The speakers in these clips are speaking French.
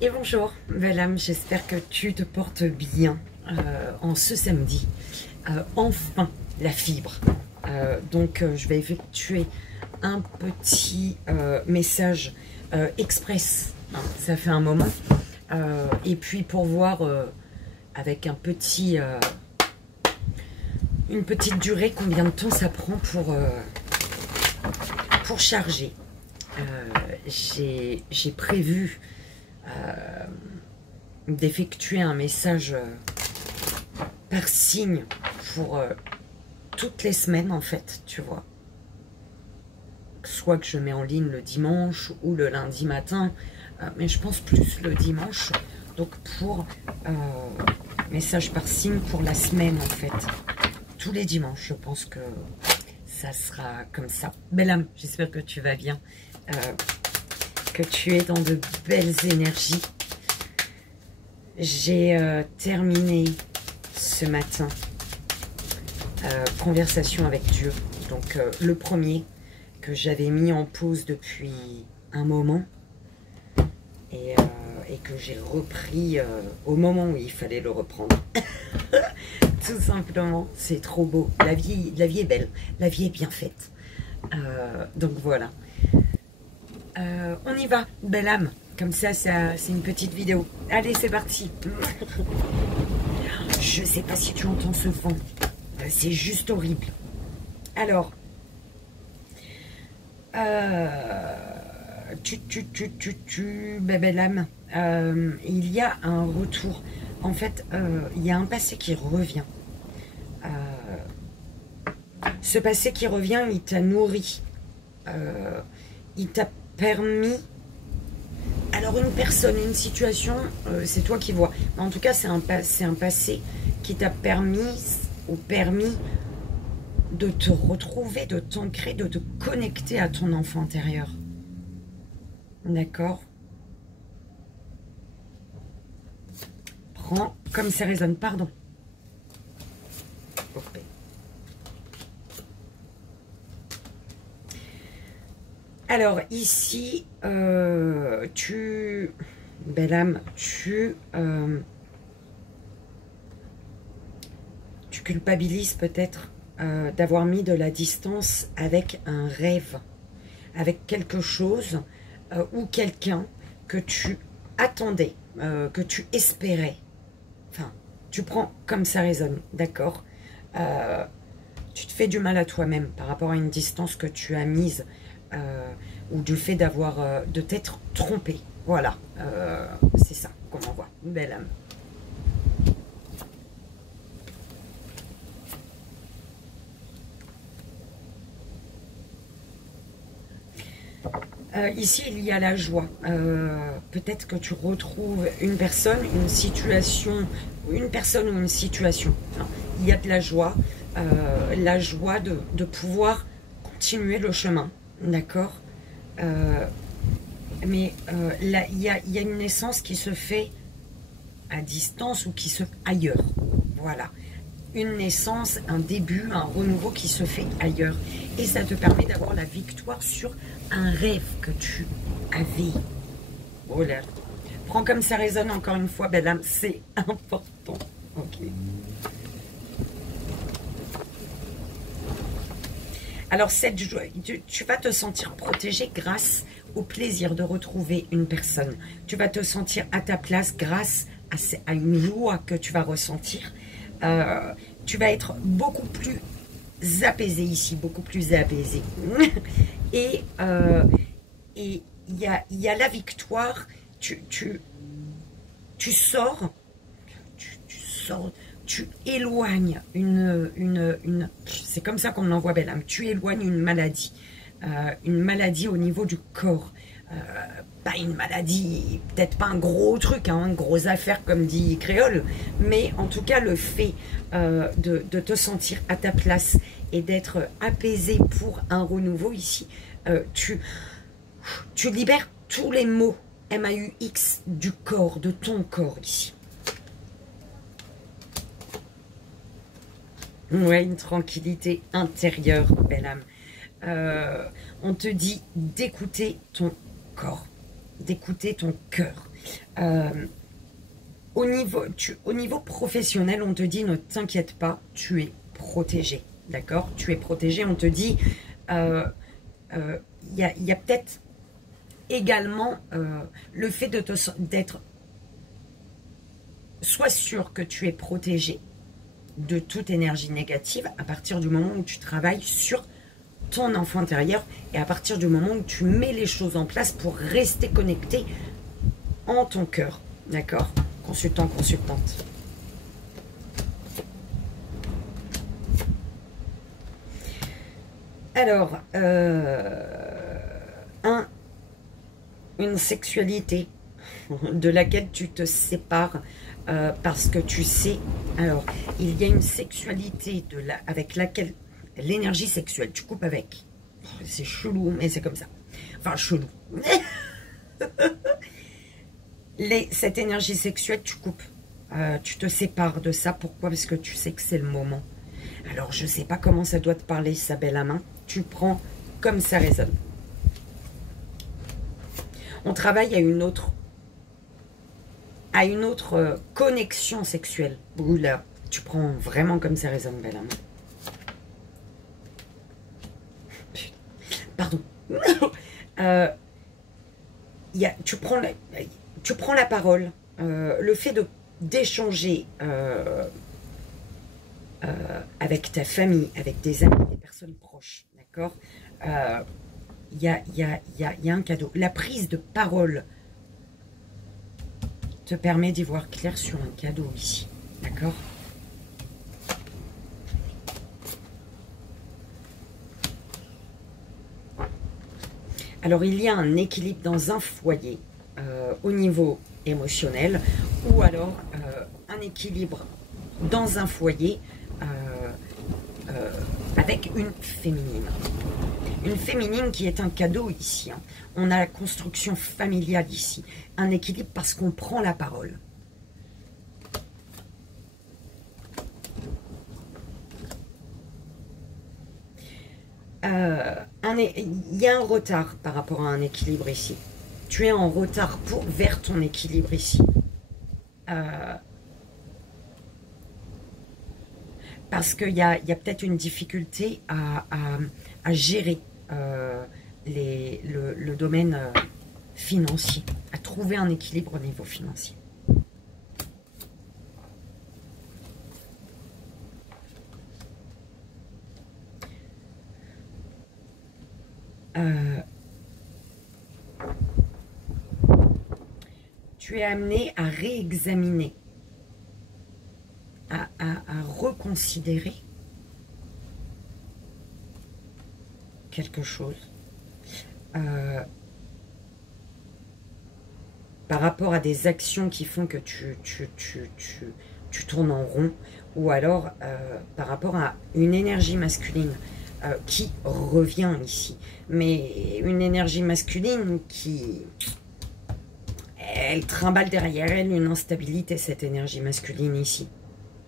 Et bonjour, belle âme, j'espère que tu te portes bien en ce samedi. Enfin, la fibre. Je vais effectuer un petit message express. Hein, ça fait un moment. Et puis pour voir avec un petit, une petite durée, combien de temps ça prend pour charger. J'ai prévu d'effectuer un message par signe pour toutes les semaines en fait, tu vois. Soit que je mets en ligne le dimanche ou le lundi matin, mais je pense plus le dimanche. Donc pour message par signe pour la semaine en fait. Tous les dimanches, je pense que ça sera comme ça. Belle âme, j'espère que tu vas bien. Que tu es dans de belles énergies. J'ai terminé ce matin conversation avec Dieu. Donc le premier que j'avais mis en pause depuis un moment et que j'ai repris au moment où il fallait le reprendre. Tout simplement, c'est trop beau. La vie est belle, la vie est bien faite. Donc voilà. On y va, belle âme. Comme ça, c'est une petite vidéo. Allez, c'est parti. Je sais pas si tu entends ce vent. C'est juste horrible. Alors, belle âme, il y a un retour. En fait, il y a un passé qui revient. Ce passé qui revient, il t'a nourri. Il t'a permis. Alors une personne, une situation, c'est toi qui vois. Mais en tout cas, c'est un passé qui t'a permis de te retrouver, de t'ancrer, de te connecter à ton enfant intérieur. D'accord? Prends comme ça résonne, pardon. Okay. Alors ici, belle âme, tu culpabilises peut-être d'avoir mis de la distance avec un rêve, avec quelque chose ou quelqu'un que tu attendais, que tu espérais. Enfin, tu prends comme ça résonne, d'accord? Tu te fais du mal à toi-même par rapport à une distance que tu as mise. Ou du fait de t'être trompé. Voilà, c'est ça qu'on en voit. Une belle âme. Ici, il y a la joie. Peut-être que tu retrouves une personne, une situation, une personne ou une situation. Il y a de la joie de pouvoir continuer le chemin. D'accord, mais là, il y a une naissance qui se fait à distance ou qui se fait ailleurs. Voilà, une naissance, un début, un renouveau qui se fait ailleurs. Et ça te permet d'avoir la victoire sur un rêve que tu avais. Oh là, prends comme ça résonne encore une fois, belle âme, c'est important. Ok. Alors, cette joie, tu vas te sentir protégé grâce au plaisir de retrouver une personne. Tu vas te sentir à ta place grâce à une joie que tu vas ressentir. Tu vas être beaucoup plus apaisé ici, beaucoup plus apaisé. Et il y a la victoire. Tu sors, tu éloignes c'est comme ça qu'on l'envoie, belle âme, tu éloignes une maladie au niveau du corps, pas une maladie, peut-être pas un gros truc, hein, une grosse affaire comme dit Créole, mais en tout cas le fait de te sentir à ta place et d'être apaisé pour un renouveau ici, tu libères tous les maux MAUX du corps, de ton corps ici. Ouais, une tranquillité intérieure, belle âme. On te dit d'écouter ton corps, d'écouter ton cœur. Au niveau professionnel, on te dit ne t'inquiète pas, tu es protégé. D'accord? Tu es protégé, on te dit, y a peut-être également le fait d'être, sois sûr que tu es protégé de toute énergie négative à partir du moment où tu travailles sur ton enfant intérieur et à partir du moment où tu mets les choses en place pour rester connecté en ton cœur. D'accord? Consultant, consultante. Alors, une sexualité de laquelle tu te sépares parce que tu sais, alors, il y a une sexualité avec laquelle l'énergie sexuelle, tu coupes avec. C'est chelou, mais c'est comme ça. Enfin, chelou. Cette énergie sexuelle, tu coupes. Tu te sépares de ça. Pourquoi? Parce que tu sais que c'est le moment. Alors, je ne sais pas comment ça doit te parler, sa belle main. Tu prends comme ça résonne. On travaille à une autre connexion sexuelle. Où là, tu prends vraiment comme ça résonne, belle main. Pardon. Tu prends la parole. Le fait d'échanger avec ta famille, avec des amis, des personnes proches, d'accord? Il y a un cadeau. La prise de parole te permet d'y voir clair sur un cadeau ici, d'accord? Alors, il y a un équilibre dans un foyer au niveau émotionnel ou alors un équilibre dans un foyer avec une féminine. Une féminine qui est un cadeau ici. Hein. On a la construction familiale ici. Un équilibre parce qu'on prend la parole. Il y a un retard par rapport à un équilibre ici. Tu es en retard vers ton équilibre ici. Parce qu'il y a peut-être une difficulté à gérer le domaine financier, à trouver un équilibre au niveau financier. Tu es amené à réexaminer, à reconsidérer quelque chose par rapport à des actions qui font que tu tournes en rond, ou alors par rapport à une énergie masculine qui revient ici, mais une énergie masculine qui... Elle trimballe derrière elle une instabilité, cette énergie masculine ici.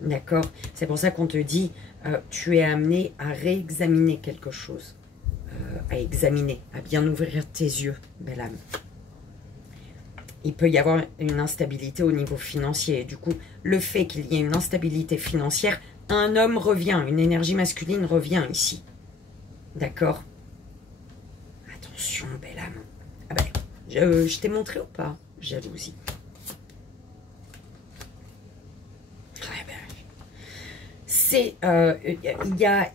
D'accord? C'est pour ça qu'on te dit, tu es amené à réexaminer quelque chose. À examiner, à bien ouvrir tes yeux, belle âme. Il peut y avoir une instabilité au niveau financier. Et du coup, le fait qu'il y ait une instabilité financière, un homme revient, une énergie masculine revient ici. D'accord? Attention, belle âme. Ah ben, je t'ai montré ou pas? Jalousie. C'est, il y a,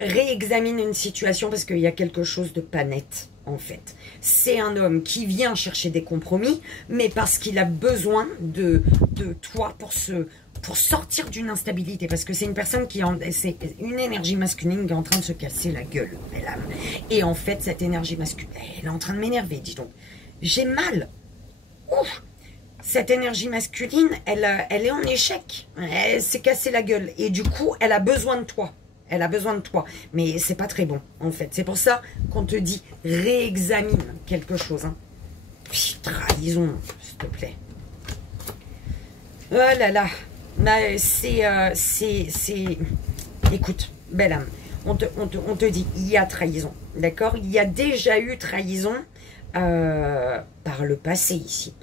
réexamine une situation parce qu'il y a quelque chose de pas net, en fait. C'est un homme qui vient chercher des compromis, mais parce qu'il a besoin de toi pour sortir d'une instabilité, parce que c'est une personne c'est une énergie masculine qui est en train de se casser la gueule, belle âme. Et en fait, cette énergie masculine, elle est en train de m'énerver, dis donc. J'ai mal. Ouf. Cette énergie masculine, elle est en échec. Elle s'est cassée la gueule. Et du coup, elle a besoin de toi. Elle a besoin de toi. Mais c'est pas très bon, en fait. C'est pour ça qu'on te dit, réexamine quelque chose. Hein. Trahison, s'il te plaît. Oh là là. Bah, écoute, belle âme. On te dit, il y a trahison. D'accord? Il y a déjà eu trahison. par le passé ici.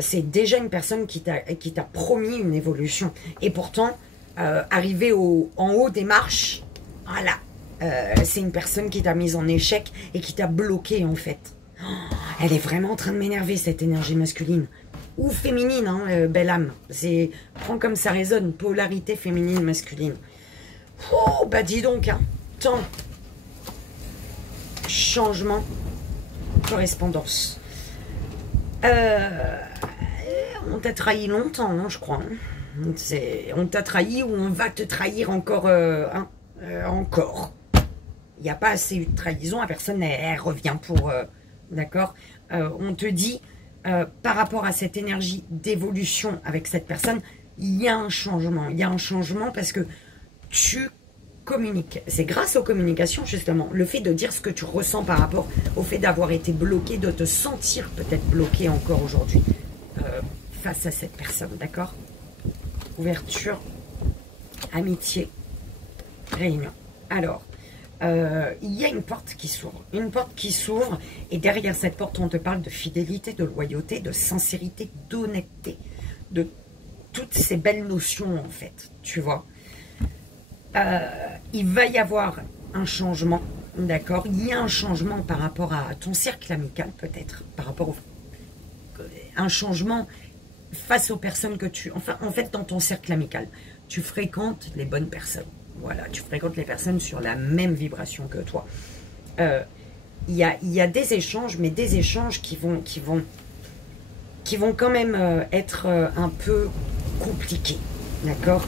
C'est déjà une personne qui t'a promis une évolution. Et pourtant, arrivé en haut des marches, voilà, c'est une personne qui t'a mise en échec et qui t'a bloqué en fait. Oh, elle est vraiment en train de m'énerver cette énergie masculine. Ou féminine, hein, belle âme. Prends comme ça résonne, polarité féminine, masculine. Oh, bah dis donc, hein. Tant. Changement, correspondance. On t'a trahi longtemps, hein, je crois. Hein. On t'a trahi ou on va te trahir encore. Encore. Il n'y a pas assez eu de trahison, la personne, elle revient pour... D'accord, on te dit, par rapport à cette énergie d'évolution avec cette personne, il y a un changement. Il y a un changement parce que tu communiques. C'est grâce aux communications, justement. Le fait de dire ce que tu ressens par rapport au fait d'avoir été bloqué, de te sentir peut-être bloqué encore aujourd'hui face à cette personne. D'accord? Ouverture, amitié, réunion. Alors... il y a une porte qui s'ouvre. Une porte qui s'ouvre et derrière cette porte, on te parle de fidélité, de loyauté, de sincérité, d'honnêteté, de toutes ces belles notions en fait, tu vois. Il va y avoir un changement, d'accord. Il y a un changement par rapport à ton cercle amical peut-être, par rapport un changement face aux personnes que tu... Enfin, en fait, dans ton cercle amical, tu fréquentes les bonnes personnes. Voilà, tu fréquentes les personnes sur la même vibration que toi. Il y a des échanges, mais des échanges qui vont quand même être un peu compliqués. D'accord?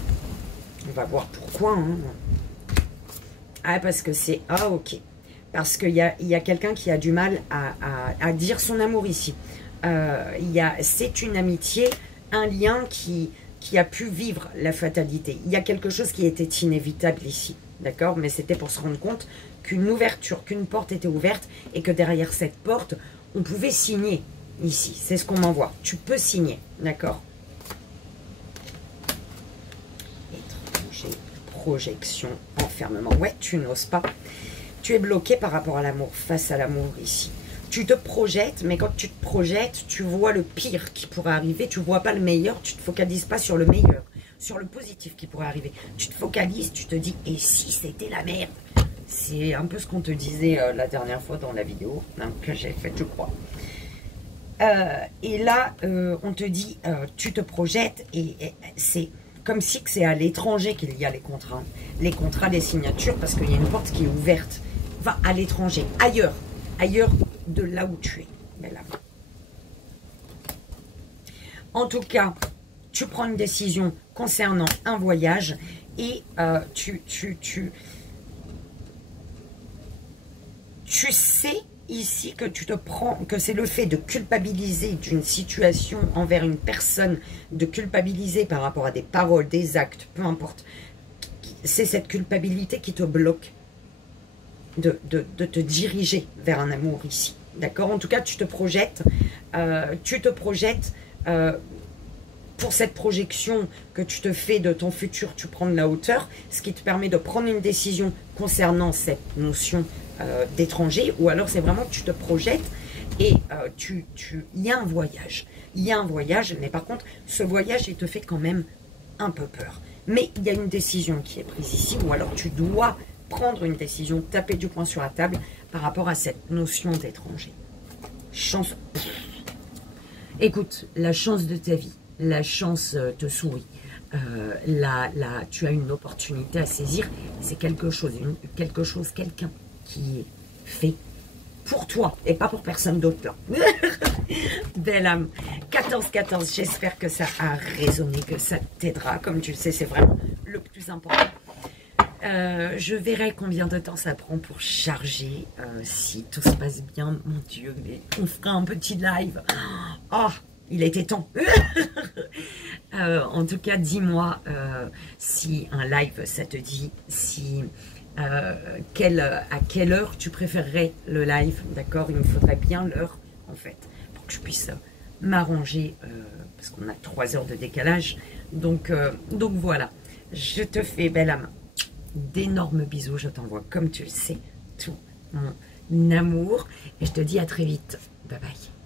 On va voir pourquoi. Hein. Ah, parce que c'est... Ah, ok. Parce qu'il y a quelqu'un qui a du mal à dire son amour ici. C'est une amitié, un lien qui a pu vivre la fatalité. Il y a quelque chose qui était inévitable ici, d'accord? Mais c'était pour se rendre compte qu'une ouverture, qu'une porte était ouverte et que derrière cette porte, on pouvait signer ici. C'est ce qu'on m'envoie. Tu peux signer, d'accord? Étranger, projection, enfermement. Ouais, tu n'oses pas. Tu es bloqué par rapport à l'amour, face à l'amour ici. Tu te projettes, mais quand tu te projettes, tu vois le pire qui pourrait arriver. Tu ne vois pas le meilleur, tu ne te focalises pas sur le meilleur, sur le positif qui pourrait arriver. Tu te focalises, tu te dis, et si c'était la merde? C'est un peu ce qu'on te disait la dernière fois dans la vidéo que j'ai faite, je crois. Et là, on te dit, tu te projettes, et c'est comme si c'est à l'étranger qu'il y a les contrats, les signatures, parce qu'il y a une porte qui est ouverte. Enfin, à l'étranger, ailleurs de là où tu es, belle âme. En tout cas, tu prends une décision concernant un voyage et tu sais ici que que c'est le fait de culpabiliser d'une situation envers une personne, de culpabiliser par rapport à des paroles, des actes, peu importe. C'est cette culpabilité qui te bloque de te diriger vers un amour ici. D'accord? En tout cas, tu te projettes pour cette projection que tu te fais de ton futur, tu prends de la hauteur, ce qui te permet de prendre une décision concernant cette notion d'étranger, ou alors c'est vraiment que tu te projettes et il y a un voyage. Il y a un voyage, mais par contre, ce voyage, il te fait quand même un peu peur. Mais il y a une décision qui est prise ici, ou alors tu dois prendre une décision, taper du poing sur la table par rapport à cette notion d'étranger. Chance. Écoute, la chance de ta vie, la chance te sourit. Tu as une opportunité à saisir. C'est quelque chose, quelqu'un qui est fait pour toi et pas pour personne d'autre là. Belle âme. 14-14, j'espère que ça a résonné, que ça t'aidera. Comme tu le sais, c'est vraiment le plus important. Je verrai combien de temps ça prend pour charger. Si tout se passe bien, mon Dieu, mais on fera un petit live. Oh, il était temps. En tout cas, dis-moi si un live, ça te dit, si à quelle heure tu préférerais le live, d'accord? Il me faudrait bien l'heure, en fait, pour que je puisse m'arranger, parce qu'on a 3 heures de décalage. Donc voilà, je te fais, belle âme, d'énormes bisous, je t'envoie, comme tu le sais, tout mon amour, et je te dis à très vite. Bye bye.